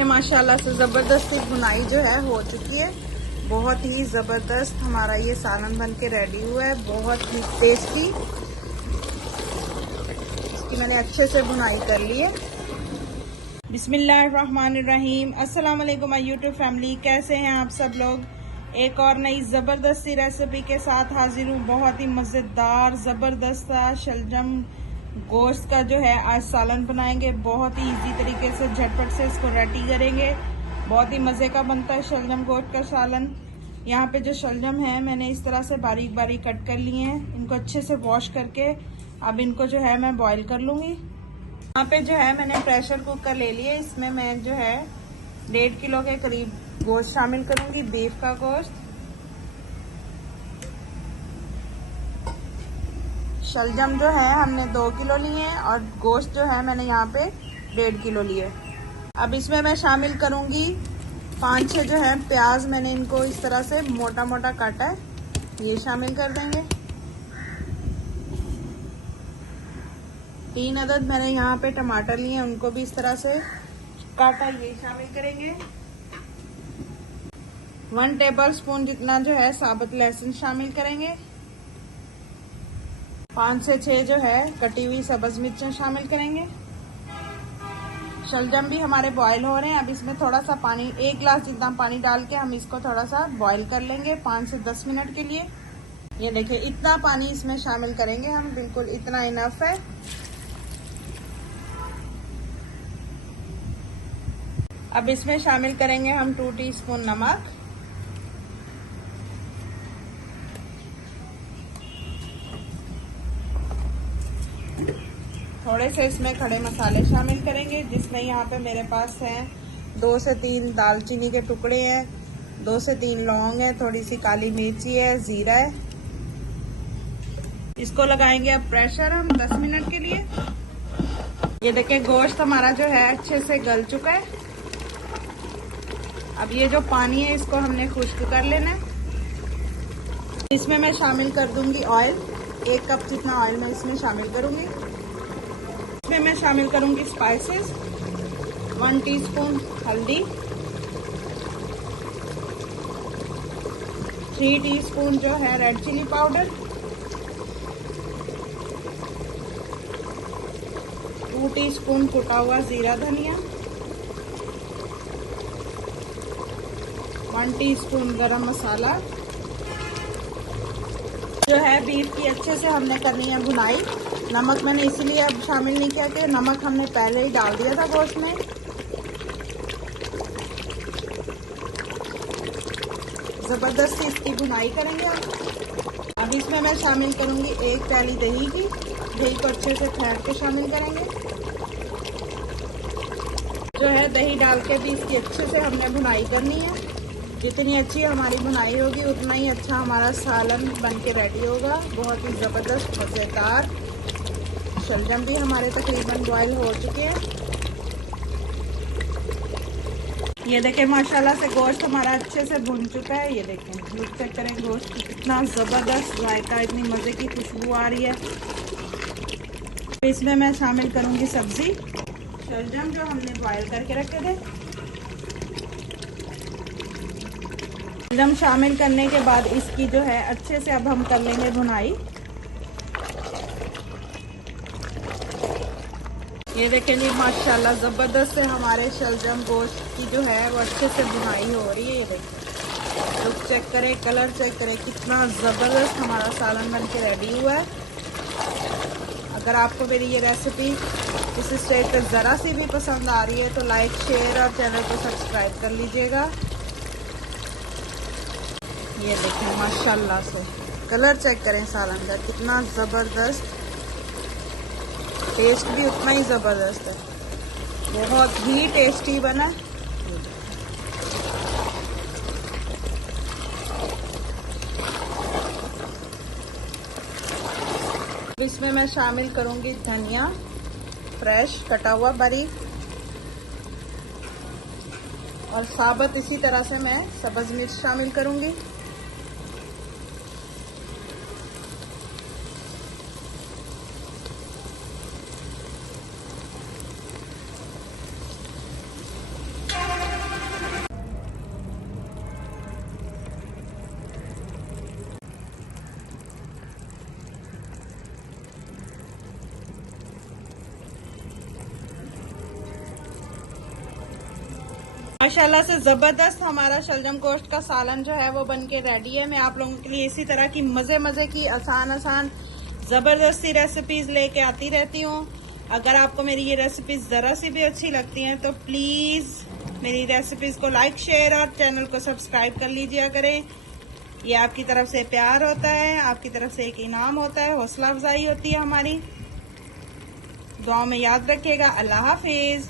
देखें माशाल्लाह से ज़बरदस्त बुनाई जो है हो चुकी है। बहुत ही ज़बरदस्त हमारा ये सालन बन के रेडी हुआ है, बहुत ही टेस्टी। इसकी मैंने अच्छे से बुनाई कर ली है। बिस्मिल्लाहिर्रहमानिर्रहीम। अस्सलाम वालेकुम माय यूट्यूब फैमिली, कैसे हैं आप सब लोग। एक और नई ज़बरदस्त सी रेसिपी के साथ हाजिर हूँ। बहुत ही मज़ेदार ज़बरदस्त शलजम गोश्त का जो है आज सालन बनाएंगे। बहुत ही इजी तरीके से झटपट से इसको रेडी करेंगे। बहुत ही मज़े का बनता है शलजम गोश्त का सालन। यहाँ पे जो शलजम है मैंने इस तरह से बारीक बारीक कट कर लिए हैं। इनको अच्छे से वॉश करके अब इनको जो है मैं बॉईल कर लूँगी। यहाँ पे जो है मैंने प्रेशर कुकर ले लिए। इसमें मैं जो है 1.5 किलो के करीब गोश्त शामिल करूँगी, बीफ का गोश्त। शलजम जो है हमने 2 किलो लिए हैं और गोश्त जो है मैंने यहाँ पे 1.5 किलो लिए। अब इसमें मैं शामिल करूँगी 5-6 जो है प्याज। मैंने इनको इस तरह से मोटा मोटा काटा है, ये शामिल कर देंगे। 3 अदद मैंने यहाँ पे टमाटर लिए हैं, उनको भी इस तरह से काटा, ये शामिल करेंगे। 1 टेबलस्पून जितना जो है साबुत लहसुन शामिल करेंगे। 5 से 6 जो है कटी हुई सब्ज मिर्चें शामिल करेंगे। शलजम भी हमारे बॉईल हो रहे हैं। अब इसमें थोड़ा सा पानी, 1 गिलास जितना पानी डाल के हम इसको थोड़ा सा बॉईल कर लेंगे 5 से 10 मिनट के लिए। ये देखिए इतना पानी इसमें शामिल करेंगे हम, बिल्कुल इतना इनफ है। अब इसमें शामिल करेंगे हम 2 टीस्पून नमक, थोड़े से इसमें खड़े मसाले शामिल करेंगे, जिसमें यहाँ पे मेरे पास हैं 2 से 3 दालचीनी के टुकड़े हैं, 2 से 3 लौंग है, थोड़ी सी काली मिर्ची है, जीरा है। इसको लगाएंगे अब प्रेशर हम 10 मिनट के लिए। ये देखिए गोश्त हमारा जो है अच्छे से गल चुका है। अब ये जो पानी है इसको हमने खुश्क कर लेना है। इसमें मैं शामिल कर दूंगी ऑयल, 1 कप जितना ऑयल मैं इसमें शामिल करूंगी। इसमें मैं शामिल करूंगी स्पाइसेस, 1 टीस्पून हल्दी, 3 टीस्पून जो है रेड चिली पाउडर, 2 टीस्पून कुटा हुआ जीरा धनिया, 1 टीस्पून गरम मसाला। जो है बीफ की अच्छे से हमने करनी है भुनाई। नमक मैंने इसीलिए अब शामिल नहीं किया कि नमक हमने पहले ही डाल दिया था गोश्त में। ज़बरदस्ती इसकी भुनाई करेंगे अब इसमें मैं शामिल करूंगी 1 प्याली दही की। दही को अच्छे से फेंट के शामिल करेंगे। जो है दही डाल के भी इसकी अच्छे से हमने भुनाई करनी है। जितनी अच्छी हमारी बुनाई होगी उतना ही अच्छा हमारा सालन बन के रेडी होगा। बहुत ही ज़बरदस्त मज़ेदार। शलजम भी हमारे तकरीबन बॉयल हो चुके हैं। ये देखें माशाल्लाह से गोश्त हमारा अच्छे से भुन चुका है। ये देखें, लुक चेक करें गोश्त की, कितना ज़बरदस्त जायका, इतनी मज़े की खुशबू आ रही है। इसमें मैं शामिल करूँगी सब्ज़ी, शलजम जो हमने बॉयल करके रखे थे। शलजम शामिल करने के बाद इसकी जो है अच्छे से अब हम कर लेंगे भुनाई। ये देखें जी माशाल्लाह ज़बरदस्त से हमारे शलजम गोश्त की जो है वो अच्छे से भुनाई हो रही है। ये देखें, लुक चेक करें, कलर चेक करें, कितना ज़बरदस्त हमारा सालन बन के रेडी हुआ है। अगर आपको मेरी ये रेसिपी इस स्टेज पर ज़रा सी भी पसंद आ रही है तो लाइक, शेयर और चैनल को सब्सक्राइब कर लीजिएगा। ये देखें माशाल्लाह से कलर चेक करें सालन का, कितना ज़बरदस्त। टेस्ट भी उतना ही ज़बरदस्त है, बहुत ही टेस्टी बना। इसमें मैं शामिल करूंगी धनिया फ्रेश कटा हुआ बारीक, और साबुत इसी तरह से मैं सब्ज मिर्च शामिल करूंगी। माशाल्लाह से ज़बरदस्त हमारा शलजम गोश्त का सालन जो है वो बन के रेडी है। मैं आप लोगों के लिए इसी तरह की मज़े की आसान ज़बरदस्ती रेसिपीज़ लेके आती रहती हूँ। अगर आपको मेरी ये रेसिपीज़ ज़रा सी भी अच्छी लगती हैं तो प्लीज़ मेरी रेसिपीज़ को लाइक शेयर और चैनल को सब्सक्राइब कर लीजिए करें। ये आपकी तरफ से प्यार होता है, आपकी तरफ से एक इनाम होता है, हौसला अफजाई होती है हमारी। दुआ में याद रखिएगा। अल्लाह हाफिज़।